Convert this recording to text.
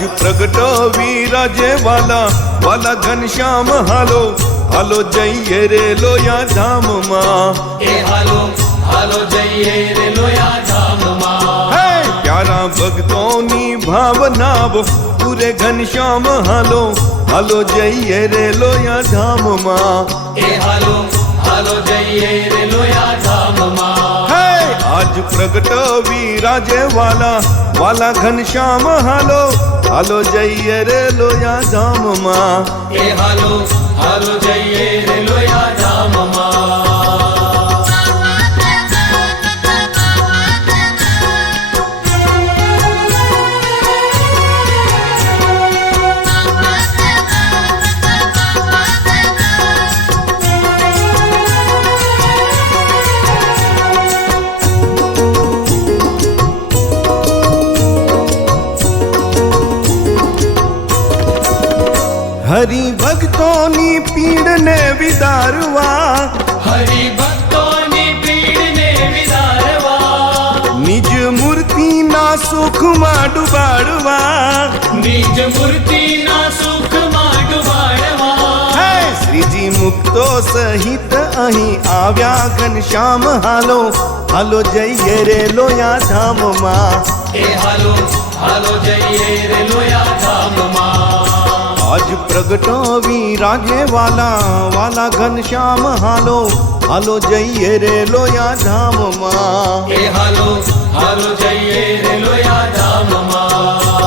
आज प्रगट विराजे वाला वाला घनश्याम हालो हालो जइए रे लोया धाम मां ए हालो हालो जइए रे लोया धाम मां प्यारा भक्तों नी भावना वो पूरे घनश्याम हालो हालो जइए रे लोया धाम मां ए हालो हालो जइए रे लोया धाम मां आज प्रगट विराजे वाला वाला घनश्याम हालो हालो जइए रे लोया धाम मां ए हालो हालो जइए रे लोया धाम मां हरि भक्तों नी पीड़ ने विदारवा हरि भक्तों नी पीड़ ने विदारवा निज मूर्ति ना सुख मां डुबाड़वा निज मूर्ति ना सुख मां डुबाड़वा श्रीजी मुक्तो सहित अहीं आव्या घनश्याम हालो हालो जइए रे लोया धाम मां ए हालो हालो जइए रे लोया धाम मां आज प्रगटो विराजे वाला वाला घनश्याम हालो हालो जइए रे लोया धाम मां ए हालो हालो जइए रे लोया धाम मां